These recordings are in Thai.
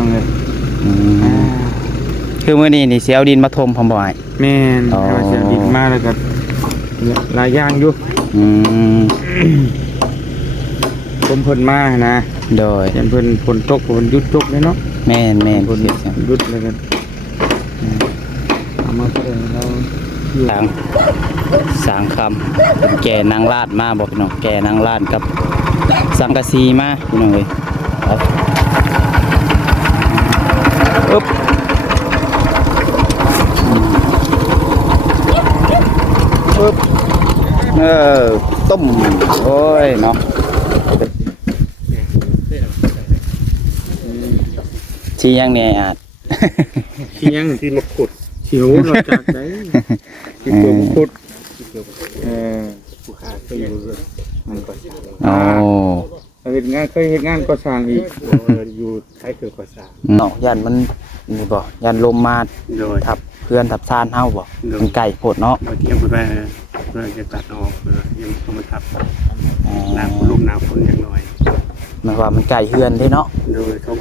น้องเลยคือมื้อนี้นี่สิเอาดินมาถมพร้อมบ่อ้ายแม่นเอาเสียดินมาแล้วก็หลายอย่างอยู่ผมเพิ่นมานะโดยเพิ่นฝนตกฝนหยุดตกเลยเนาะแม่นฝนหยุดแล้วก็เอามาเพิ่นเราสางคำแก่นางลาดมาบอกพี่น้องแก่นางลาดกับสังกะสีมาพี่น้องเลยปึ๊บปึ๊บต้มโอ้ยเนาะชี้ยังเนี่ยอาจชี้ยังที่มะขุดชิวเราจากไหนที่ตัวมะขุดผู้ค้าเคยอยู่มันก่อสร้างเห็นงานเคยเห็นงานก่อสร้างอีกอยู่ใช้เคยก่อสร้างเนาะยันมันนี่บ่ยันลมมาทับเพื่อนทับซานเฮาบ่มันไก่โพดเนาะเที่ยงเพื่อจะตัดออกยังต้องมาทับน้ำลมน้ำฝนอย่างน้อยมันว่ามันไก่เฮือนได้เนาะโดยเขา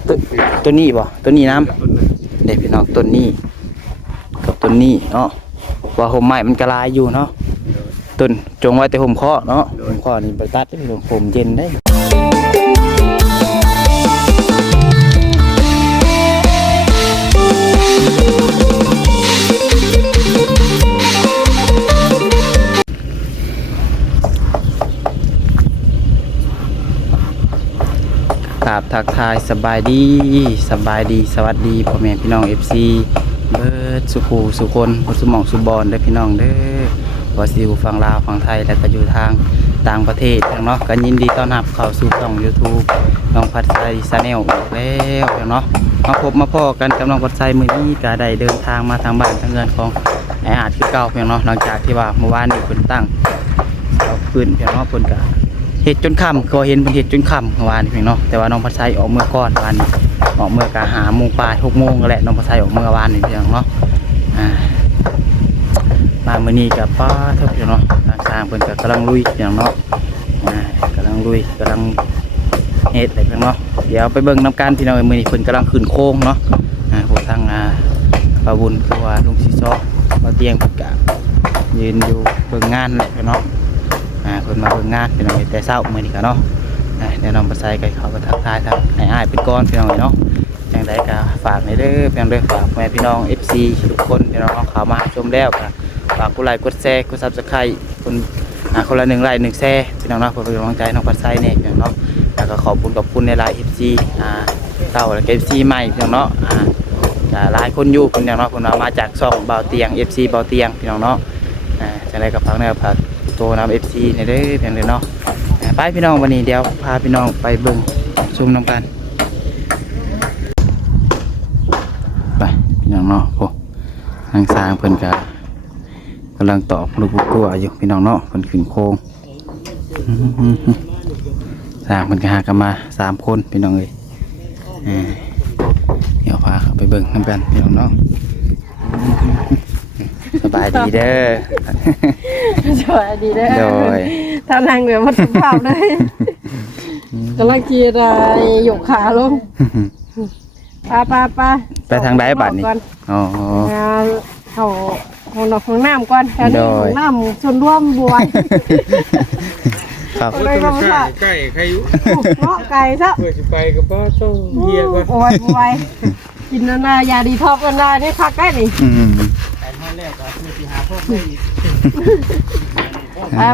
ตัวนี้บ่ตัวนี้น้ำเด็กพี่น้องต้นนี้กับต้นนี้เนาะว่าห่มไม้มันกระลายอยู่เนาะต้นจงไว้แต่ห่มข้อเนาะห่มข้อนี่ไปตัดได้ห่มเย็นได้ครับทักทายสบายดีสวัสดีพ่อแม่พี่น้อง FC เบิร์ดสุขูสุคนบสุหมองสุบอนได้พี่น้องเด้อว่าสิอยู่ฝั่งลาวฝั่งไทยแล้วก็อยู่ทางต่างประเทศเนาะก็ยินดีต้อนรับเข้าสู่ช่อง YouTube น้องพัดไซชาแนลอีกแล้วเนาะมาพบมาพ่อกันกับน้องพัดไซมื้อนี้ก็ได้เดินทางมาทางบ้านทางเงินของไอ้อาจคือเก่าเพียงเนาะหลังจากที่ว่าเมื่อวานนี้เพิ่นตั้งเอาปืนเพียงเนาะเพิ่นก็เห็ดจนค่ำก็เห็นเป็นเห็ดจนค่ำเมื่อวานนี้เนาะแต่ว่าน้องพัดไซออกเมื่อก่อนวันออกเมื่อกะหาโมงปลาย6 โมงก็แหละน้องพัดไซออกเมื่อวานนี้เพียงเนาะมาเมื่อนี้กับป้าเท่าเพียงเนาะทางเพิ่นก็กำลังลุยเพียงเนาะกำลังลุยกำลังเห็ดอะไรเพียงเนาะเดี๋ยวไปเบิ่งน้ำกันพี่น้องเมื่อนี้เพิ่นกำลังขึ้นโค้งเนาะพวกทางปลาบุญคือว่าลุงซีซอปลาเตียงเพิ่นก็ยืนอยู่เบิ่งงานแหละเนาะเพิ่นมาเบิ่งงานพี่น้องแต่เช้ามื้อนี้ก็เนาะเดี๋ยวน้องพัดไซก็เขาก็ทักทายทางให้อ้ายเป็นก้อนพี่น้องเนาะจังไดก็ฝากในเด้อเพียงเด้อฝากแม่พี่น้อง FC ทุกคนพี่น้องเข้ามาชมแล้วก็ฝากกดไลค์กดแชร์กด Subscribe คนละ1 ไลค์ 1 แชร์พี่น้องเนาะเพื่อเป็นกำลังใจน้องพัดไซเนี่ยพี่น้องเนาะแล้วก็ขอบคุณในไลน์ FC เก่าและ FC ใหม่พี่น้องเนาะหลายคนอยู่พี่น้องเนาะคนมาจากช่องเบาเตียง FC เบาเตียงพี่น้องเนาะจังไดก็ฝากแนวฝากโตน้ำ FC ในเด้อเพียงเด้อเนาะไปพี่น้องวันนี้เดี๋ยวพาพี่น้องไปเบิ่งชมน้ำกันไปพี่น้องเนาะโอ้ทางสร้างเพิ่นกำลังตอกลูกกลัวอยู่พี่น้องเนาะเพิ่นขึ้นโค้งสร้างเพิ่นก็หากันมา3 คนพี่น้องเลยเดี๋ยวพาไปเบิ่งน้ำกันพี่น้องเนาะสบายดีเด้อสบายดีเด้อโดยท่านางเหนือมาสุภาพเลยกำลังกีอะไรหยกขาลงไปทางใดบัดนี้อ๋อเขาของนอกของน้ำก่อนแค่นี้ของน้ำชนร่วมบัวครับเลยก็ไก่ใครอยู่เนาะไก่ซะเพื่อจะไปก็ต้องเฮียก่อนโอ้ยบัวกินนายาดีท็อปกันได้นี่พักได้นี่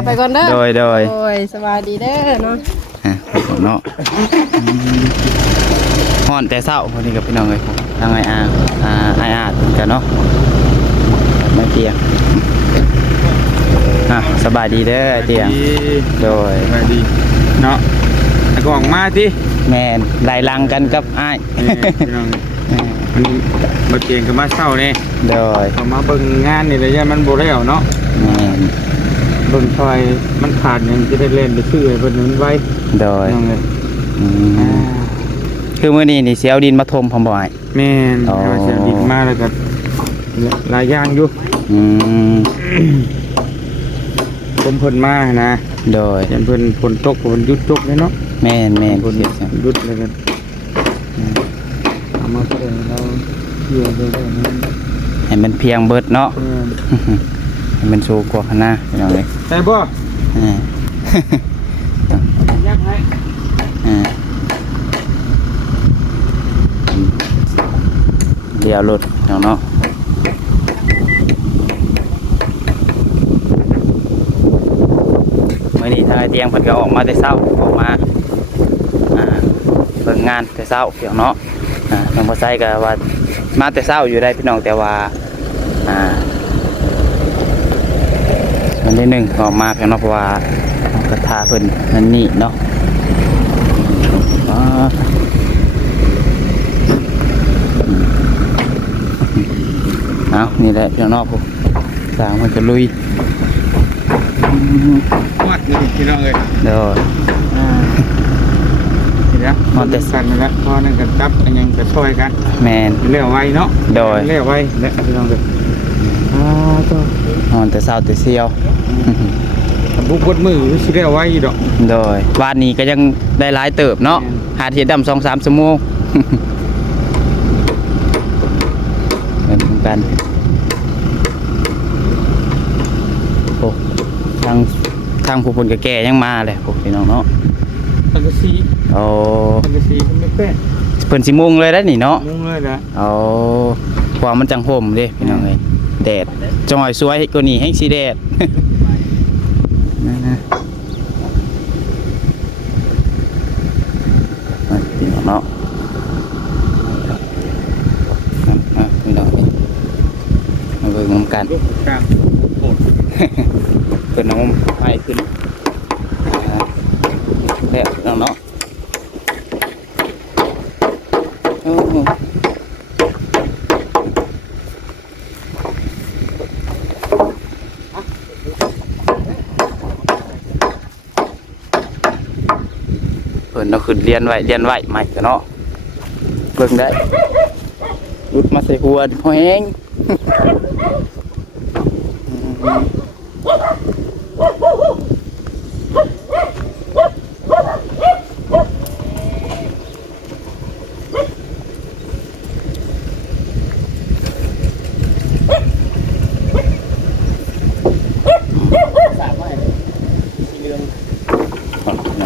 ไปก่อนเด้อโดยสบายดีเด้อเนาะเนาะฮ้อนแต่เช้าวันนี้กับพี่น้องเลยทางไออากันเนาะไม่เตียงสบายดีเด้อเตียงโดยสบายดีเนาะกล่องมาที่แม่นไล่ลังกันกับอ้ายมาเตียงกับมาเช้าเนี่ยโดยมาเบิ่งงานนี่เลยย่ามันโบราณเนาะเบิ่งซอยมันขาดยังจะได้เล่นไปซื้อเพิ่นมันไว้โดยคือมื้อนี้นี่สิเอาดินมาถมพร้อมบ่อ้ายแม่นเอาเสียดินมาแล้วก็หลายอย่างอยู่ผมเพิ่นมานะโดยเพิ่นฝนตกฝนหยุดตกเนาะแม่นฝนหยุดแล้วก็เอามา เราเกี่ยวไปได้นั้น ให้มันเพียงเบิดเนาะ ให้มันสูงกว่าข้างหน้าพี่น้องเลย ใช่ป่ะ อ่า ยักให้ เดี๋ยวรถเนาะเมื่อนี้ทางไอเตียงเพิ่นก็ออกมาแต่เช้าออกมาเบิ่งงานแต่เช้าเพียงเนาะน้องบ่ใส่ก็ว่ามาแต่เช้าอยู่ได้พี่น้องแต่ว่าวันที่หนึ่งออกมาเพียงเนาะเพราะว่ากระทาเพิ่นนั่นนี่เนาะเอานี่แหละพี่น้องผมสางมันจะลุย วัดนี่พี่น้องเลย เดี๋ยว นี่นะมันแต่สั่นแล้วพอนั่นกันจับอันยังจะช่วยกัน แมน เลี้ยวไว้เนาะ โดย เลี้ยวไว้และพี่น้องเลยก็ นอนแต่เช้าแต่เที่ยว บุกบดมือสิเลี้ยวไว้ดอก โดยวันนี้ก็ยังได้หลายเติบเนาะหาเทียดดำ2-3 ชั่วโมงเหมือนกันโอ้ทางผู้คนก็แก่ยังมาเลยพวกพี่น้องเนาะ ตังกะซี โอ้ ตังกะซีไม่แป้ เพิ่นสิมุงเลยได้นี่เนาะ มุ้งเลยนะ เอาความมันจังห่มเด้พี่น้องเอ้ยแดดจังหน่อยสวยกว่านี้แห้งสีแดด พี่น้องเนาะพี่น้องมาเบิ่งน้ำกัน ลูกกลางโอ้ เพิ่นน้ำไปขึ้นแล้วน้องเนาะโอ้เพิ่นเอาขึ้นเรียนไว้ใหม่กันเนาะเบิ่งได้รุดมาใส่หัวพอแห้ง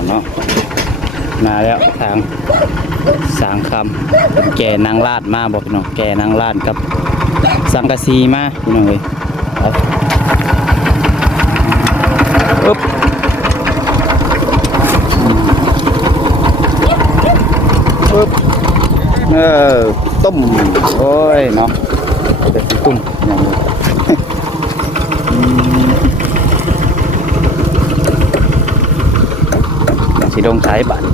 เนาะมาแล้วทางสางคำเป็นแก่นางลาดมาบอกพี่น้องแก่นางลาดกับสังกะสีมาพี่น้องเลยอึ๊บอึ๊บต้มโอ้ยเนาะเด็ดตุ้มอย่างนี้สีดงสายบัตร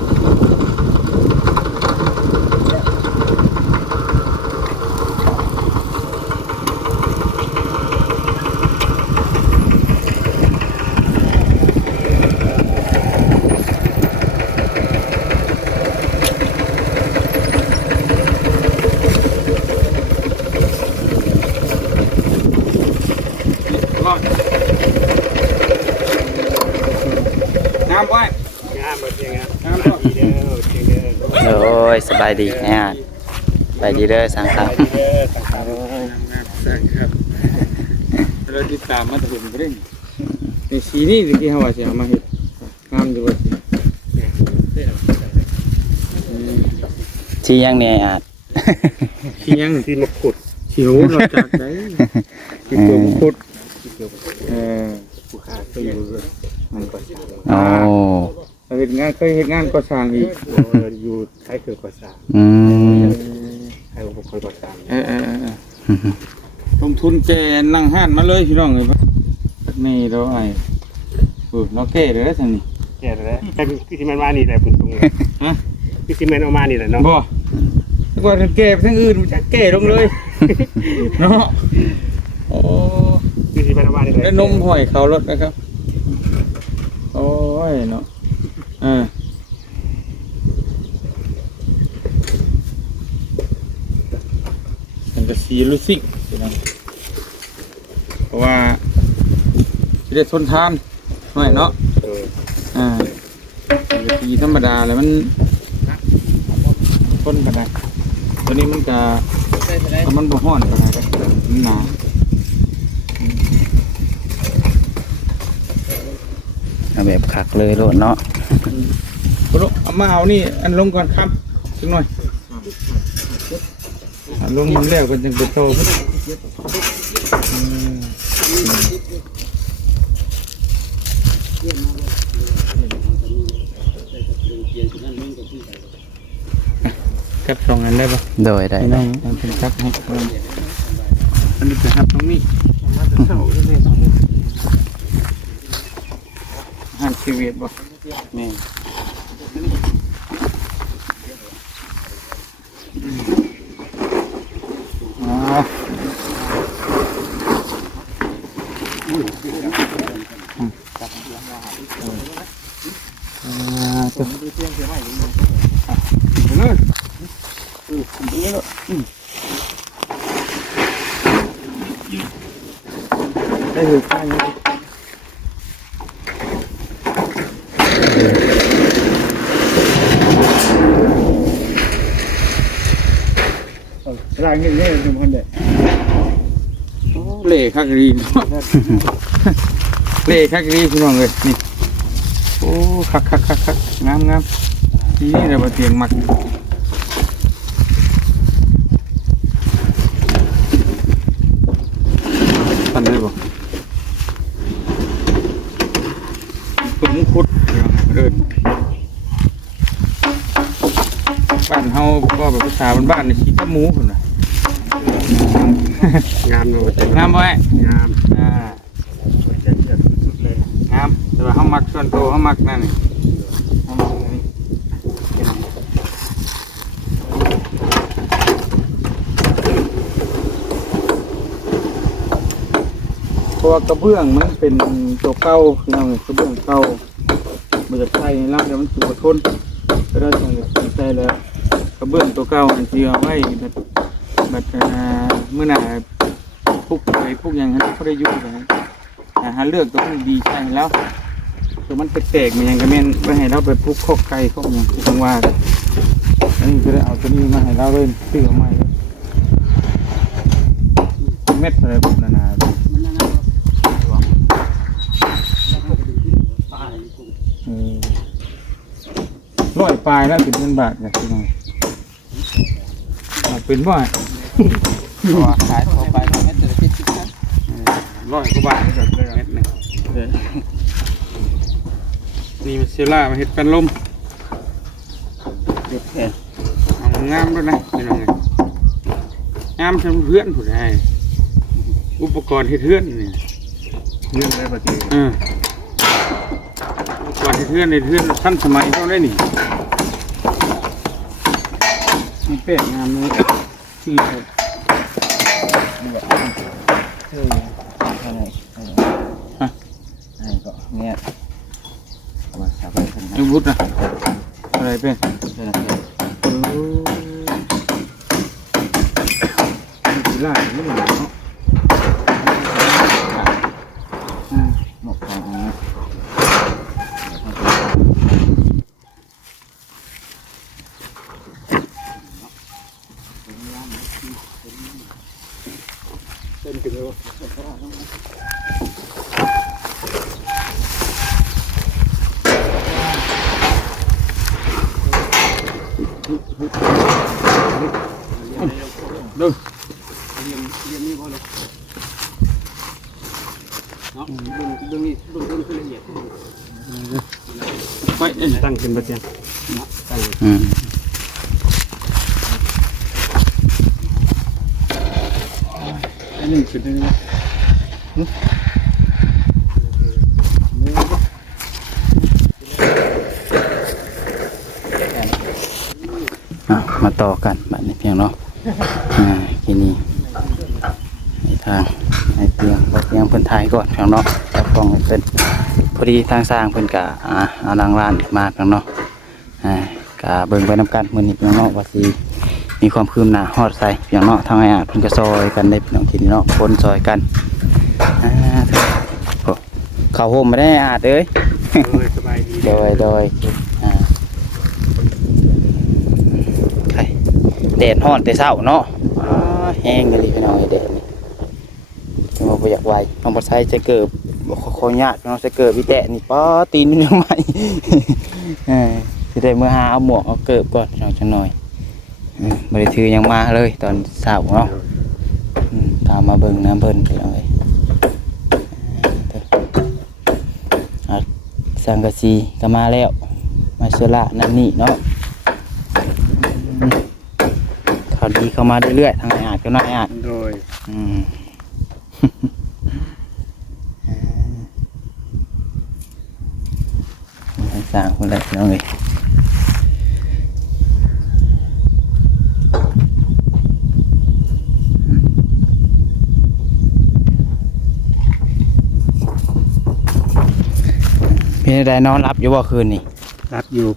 งามไว้ โอ้ยสบายดีเนี่ยสบายดีเด้อสังครับ เราติดตามมาแต่เห็นเร่งในสีนี่ที่เขาว่าจะเอามาเห็นงามดีกว่าสิ ที่ยังเนี่ยอาจ ที่ยังที่มะขุดชิวเราจากไหนที่ตัวมะขุดผู้ขาเคยอยู่มันก็สร้าง โอ้ เคยเห็นงานก่อสร้างอีกอยู่ใครเคยก่อสร้าง ใครเคยก่อสร้างลงทุนแกนั่งห้านมาเลยพี่น้องเลยนี่เราไอ้เราแก้เลยนะทางนี้ แก่แล้วแต่พี่ซิแมนว่านี่แหละคุณตรงเลยฮะพี่ซิแมนเอามานี่แหละเนาะ บ่ถ้าว่าแก้ไปทางอื่นมันจะแก้ลงเลยเนาะโอ้ พี่ซิแมนเอามานี่แหละ แล้วนมห่อยเขารถนะครับโอ้ยเนาะมันจะสีลุซิกเพราะว่าจะได้ทนทานหน่อยเนาะมันจะสีธรรมดาแล้วมันทนกันได้ ตัวนี้มันก็มันบ่ฮ้อนปานใดเด้มันหนา เอาแบบคักเลยโลดเนาะ เอามาเอานี่อันลงก่อนครับสักหน่อยเอาลงมันแล้วกันจังไปโตพุ่นครับสองอันได้ปะ โดยได้ น้องอันเป็นครับให้อันนี้จะหับตรงนี้หันชีวิตบ่แม่ได้ถือข้างนี้ร่างนี้เนี่ยทุกคนเด็กเล่คักรีนเล่คักรีพี่น้องเลยนี่โอ้คักงามที่นี่เราเตียงมักตันได้บ่ตุ่มคุดเดินบ้านเฮาก็แบบภาษาบ้านๆนี่ขี้ตะหมูพุ่นน่ะ งามเลย งามบ่ไอ้ งาม งามแต่ว่าเฮามักส่วนตัวเฮามักนั่นนี่เฮามักอันนี้เพราะว่ากระเบื้องมันเป็นตัวเก่าพี่น้องกระเบื้องเก่ามันจะใช้แล้วเดี๋ยวมันสิบ่ทนก็ได้ต้องใช้แล้วกระเบื้องตัวเก่าอันที่เอาไว้แบบมื้อหน้าพวกไปพวกหยังนั้นเขาได้อยู่ได้หาเลือกตัวที่ดีใช่แล้วตัวมันแตกๆมันยังก็แม่นไว้ให้เราไปพุกคอกไก่คอกหยังที่ต้องว่าเลยอันนี้จะได้เอาตัวนี้มาให้เราเลยซื้อเอาใหม่เลยเม็ดอะไรพวกนานาร้อยปลายแล้วเป็นเงินบาทเนี่ยพี่น้องเป็นบ่อยขายต่อไปเม็ดละ70 ร้อยกว่าบาทแบบเม็ดหนึ่งนี่มันเซล่ามาเห็ดเป็นลมเอางามด้วยนะพี่น้องงามทั้งเพื่อนผู้ใดอุปกรณ์เห็ดเพื่อนนี่ เรื่องอะไรปฏิ อุปกรณ์เห็ดเพื่อนในเพื่อนทันสมัยเขาได้นี่มีเป็ดงามเลยที่ไอ้วุฒินะอะไรเป็นกีฬาไม่เหมือนเนาะหมกของนะเป็นกิโลดูไปตั้งขึ้นประเจียนอันนี้ขึ้นได้ไหมมาต่อกันบัดนี้เพียงเนาะทีนี้ในทางในเตียงเตียงเพิ่นถ่ายก่อนเพียงเนาะจับกล้องให้เพิ่นพอดีทางสร้างเพิ่นกะเอานางร้านมาเพียงเนาะกะเบิ่งไปนำกันมื้อนี้เพียงเนาะว่าสิมีความคืบหน้าฮอดใส่เพียงเนาะทางไอ้เพิ่นก็ซอยกันได้พี่น้องทีนี้เนาะคนซอยกันเข้าโฮมมาได้อาดเอ้ย สบายดี โดยใคร แดดร้อนแต่เช้าเนาะแห้งกันเลยพี่น้องแดดนี่เราบ่อยากไวน้องบ่ใช้จะเกิดขอญาติน้องจะเกิดพี่แตะนี่ป้อตีนยังใหม่สิได้มื้อหาเอาหมวกเอาเกิบก่อนจังหน่อยบ่ได้ถือยังมาเลยตอนเช้าเนาะตามมาเบิ่งน้ำเพิ่นพี่น้องเอ้ยสังกะสีก็มาแล้วมาเชล่านั่นนี่เนาะข่าวดีเข้ามาเรื่อยๆทางอาดก็น่าอาด โดย ทางสร้างคนละน้องเลยพี่ได้นอนรับอยู่บ่คืนนี่ รับอยู่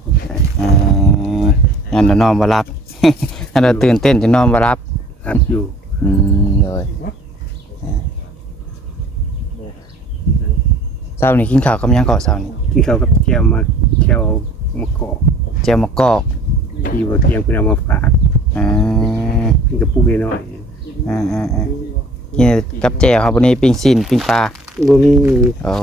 ยันเรานอนบ่รับ ยันเราตื่นเต้นจะนอนบ่รับ รับอยู่ เลยเช้านี่กินข้าวกับยังเกาะเช้านี่ ที่เขากับแก้วมาแก้วมะกอก เจียวมะกอก ที่บ่เที่ยงเพิ่นเอามาฝากกินกับปุ้งน้อยนี่กับแจ่วครับวันนี้ปิ้งซีนปิ้งปลา บ่มี โอ้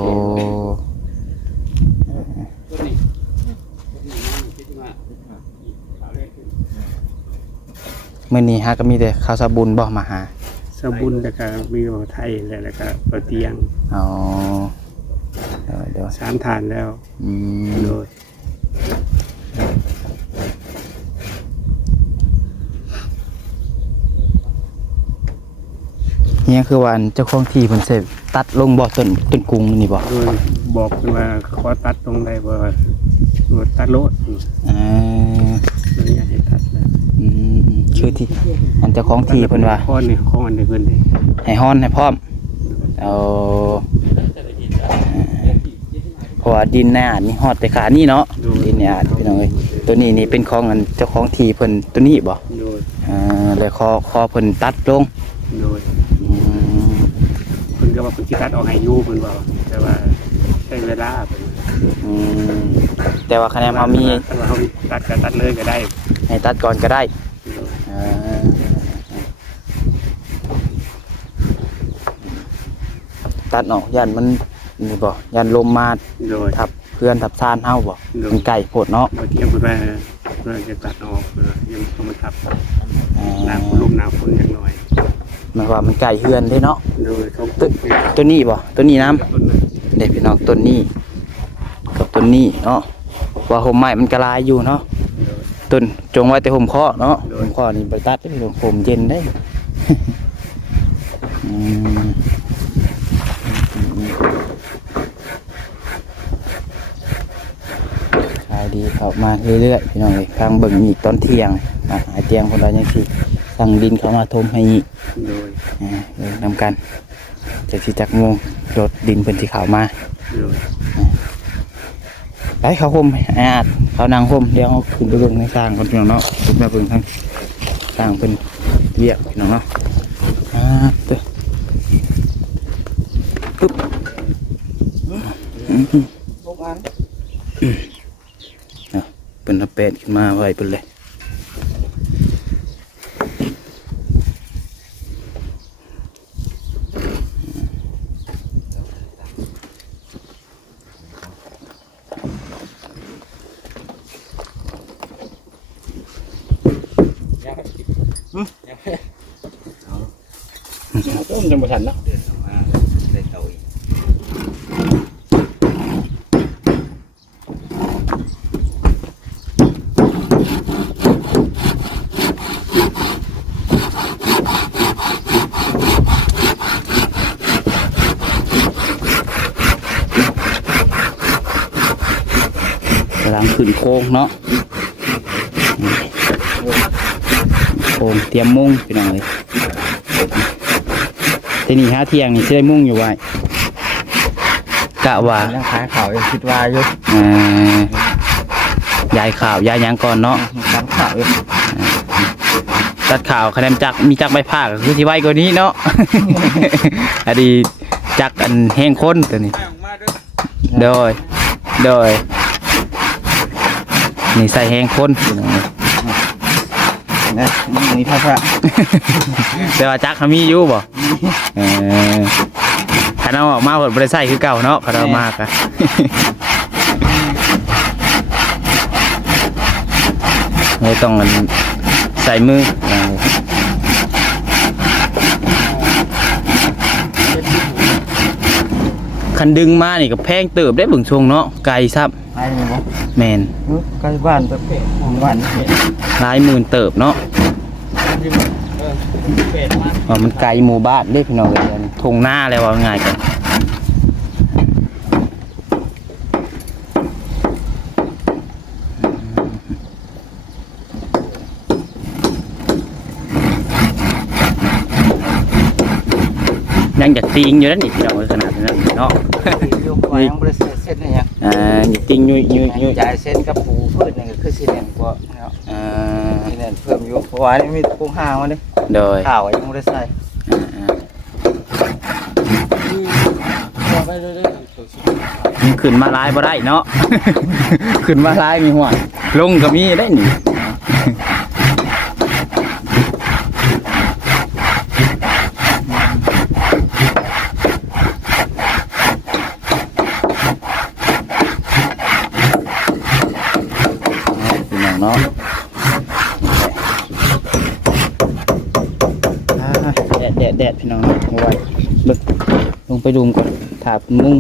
มื้อนี้ฮะก็มีแต่ข้าวสาบุญบ่มาหา สบุญแล้วก็มีบ่ไทยแล้วก็บ่เตียง อ๋อเดี๋ยว 3ทานแล้วโดย เนี่ยคือว่าเจ้าของที่เพิ่นเสร็จตัดลงบ่ต้นกรุงนี่บ่ โดยบอกเพิ่นว่าขอตัดตรงใดบ่ตัดโลดบ่อยากให้ตัดนะ คือที่อันเจ้าของที่เพิ่นว่า ข้อนี่ข้ออันนี้เพิ่นนี่ ให้ฮ้อนให้พร้อมเอาเพราะว่าดินหน้านี่ฮอดแต่ขานี่เนาะดินหน้าพี่น้องเอ้ยตัวนี้นี่เป็นของอันเจ้าของที่เพิ่นตัวนี้บ่ โดย เลยคอเพิ่นตัดลง โดยเพิ่นก็ว่าเพิ่นสิตัดออกให้อยู่เพิ่นว่าแต่ว่าใช้เวลาเพิ่น แต่ว่าคะแนนเรามี ถ้าว่าเฮาตัดก็ตัดเลยก็ได้ ให้ตัดก่อนก็ได้ตัดออกยันมันนี่บ่ยันลมมา โดย ทับเพื่อนทับซานเฮาบ่มันไก่โพดเนาะ บ่เที่ยงเพิ่นว่าเพิ่นจะตัดออกยังต้องมาทับน้ำลมน้ำฝนจักหน่อย หมายว่ามันไก่เฮือนเด้เนาะ โดยเขา ตัวนี้บ่ตัวนี้น้ำเด็กพี่น้องต้นนี้กับต้นนี้เนาะว่าห่มไม้มันกระลายอยู่เนาะต้นจงไว้แต่ห่มข้อเนาะห่มข้อนี่ไปตัดได้ห่มเย็นได้ขายดีเข้ามาเรื่อยๆพี่น้องเลยฟังเบิ่งอีกตอนเที่ยงหาเตียงคนละยังสิสั่งดินเข้ามาทมให้อีก โดย เลยนำกันจะสิจักงงรถดินเพิ่นสิเข้ามา โดย ไปเขาห่มอาดเขานางห่มเดี๋ยวเขาขึ้นไปเบิ่งในสร้างคนพี่น้องเนาะขึ้นมาเบิ่งทั้งสร้างเป็นเรียกพี่น้องเนาะเด้อปึ๊บเป็นระเบิดขึ้นมาไว้เป็นเลยต้มจังบ่ทันเนาะ กำลังขึ้นโค้งเนาะโค้งเตรียมมุ่งพี่น้องเลยทีนี้หาเที่ยงนี่จะได้มุ่งอยู่ไว้กะว่า ยังขายข่าวยังคิดว่าอยู่ ยายข่าวยายยังก่อนเนาะ ตัดข่าวอยู่ ตัดข่าวคะแนนจักมีจักใบผ้าก็คือที่ไว้กว่านี้เนาะ อดีจักอันแห้งข้นตัวนี้โดยนี่ใส่แห้งข้น นะมีพระแต่ว่าจักเขามีอยู่บ่ขันเอาออกมาหมดบริษัทคือเก่าเนาะขันเอามากอะไม่ต้องใส่มือคันดึงมานี่ก็แพงเติบได้บึงชงเนาะไกลซับแมน ใกล้บ้านตะเพ็ดบ้าน หลายหมื่นเติบเนาะมันไกลหมู่บ้านได้พี่น้องเลยทงหน้าแล้วว่าง่ายกันยังอยากติงอยู่นั่นนี่พี่น้องขนาดนั้นเนาะยังบริษัทเส้นนี่ยังอยากติงยุ่ยจ่ายเส้นกับปูเพิ่มนี่ก็คือสิเน่นกว่าเนาะสิเน่นเพิ่มอยู่เพราะว่านี่มีกุ้งห่างมาดิโดยข้าวยังบริษัทขึ้นมาลายบ่ได้เนาะ ขึ้นมาลายมีหัวลงก็มีได้นี่เนาะแดดพี่น้องเอาไว้เบิกลงไปดูมก่อนถาบมุ้ง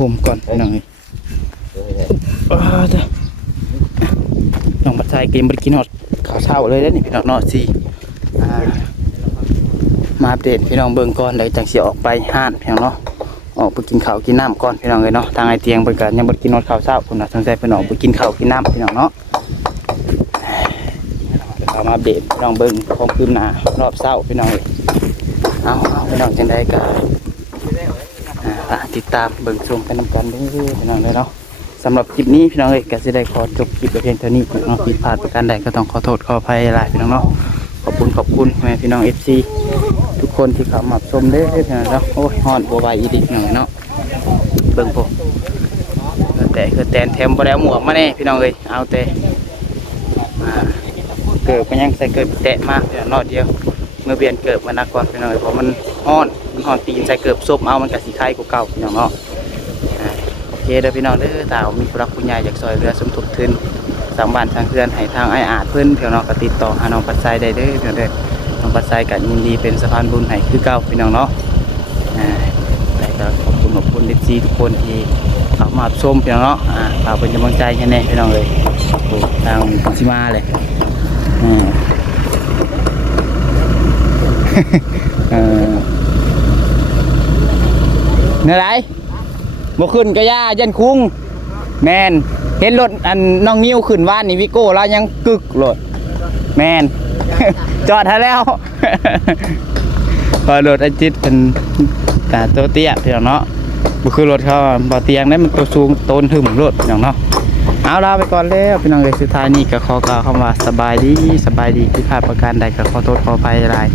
ห่มก่อนพี่น้องน้องปัจจัยเกมบริกินหอดข้าวเช้าเลยได้นี่พี่น้องเนาะสิมาอัปเดตพี่น้องเบิ่งก่อนเลยจังสิออกไปห้านพี่น้องเนาะออกไปกินข้าวกินน้ำก่อนพี่น้องเลยเนาะทางไอเตียงเบิ่งกันยังบริกินหอดข้าวเช้าคุณน่ะสนใจไปหนองไปกินข้าวกินน้ำพี่น้องเนาะมาอัปเดตพี่น้องเบิ่งความคืบหน้ารอบเช้าพี่น้องเลยเอาพี่น้องจังได้ก็ติดตามเบิ่งชมกันนำกันเด้อพี่น้องเลยเนาะสำหรับคลิปนี้พี่น้องเอ้ยก็จะได้ขอจบคลิปไปเพียงเท่านี้พี่น้องผิดพลาดประการใดก็ต้องขอโทษขออภัยหลายพี่น้องเนาะขอบคุณแม่พี่น้อง FC ทุกคนที่เข้ามาชมเด้อพี่น้องเนาะโอ้ยฮอดบ่ไหวอีดิพี่น้องเนาะเบิ่งพวกแต่คือแตนแถมบ่ได้หมวกมาแน่พี่น้องเอ้ยเอาแต่เกิดก็ยังใส่เกิดแตะมาพี่น้องเนาะเดียวเมื่อเปลี่ยนเกิดมานักกว่าพี่น้องเอ้ยเพราะมันฮ้อนตีนใส่เกิดซบเอามันก็สิคล้ายกว่าเก่าพี่น้องเนาะโอเคเด้อพี่น้องเด้อถ้ามีผู้รักผู้ใหญ่อยากซอยเรือสมทบทุนสามบ้านทางเพื่อนให้ทางไอ้อาจเพิ่นพี่น้องก็ติดต่อหาน้องปัจจัยได้เด้อพี่น้องเด้อน้องปัจจัยก็ยินดีเป็นสะพานบุญให้คือเก่าพี่น้องเนาะแต่ก็ขอบคุณเด็กซีทุกคนที่เข้ามาชมพี่น้องเนาะฝากเป็นกำลังใจให้แน่พี่น้องเลยทางสิมาเลยเนี่ยไรบ่ขึ้นกระยายันคุ้งแมนเห็นรถอันน้องนิ้วขึ้นว่านนี่วิโก้แล้วยังกึกรถแมน จอดให้แล้ว พอรถไอจิตเป็นตัวเตี้ยพี่น้องเนาะบ่คือรถเขาบ่เตียงได้มันตัวสูงต้นหึมรถพี่น้องเนาะเอาลาไปก่อนแล้วพี่น้องเอ้ยสุดท้ายนี่ก็ขอกล่าวคำว่าสบายดีที่พลาดประการใดก็ขอโทษขออภัยหลาย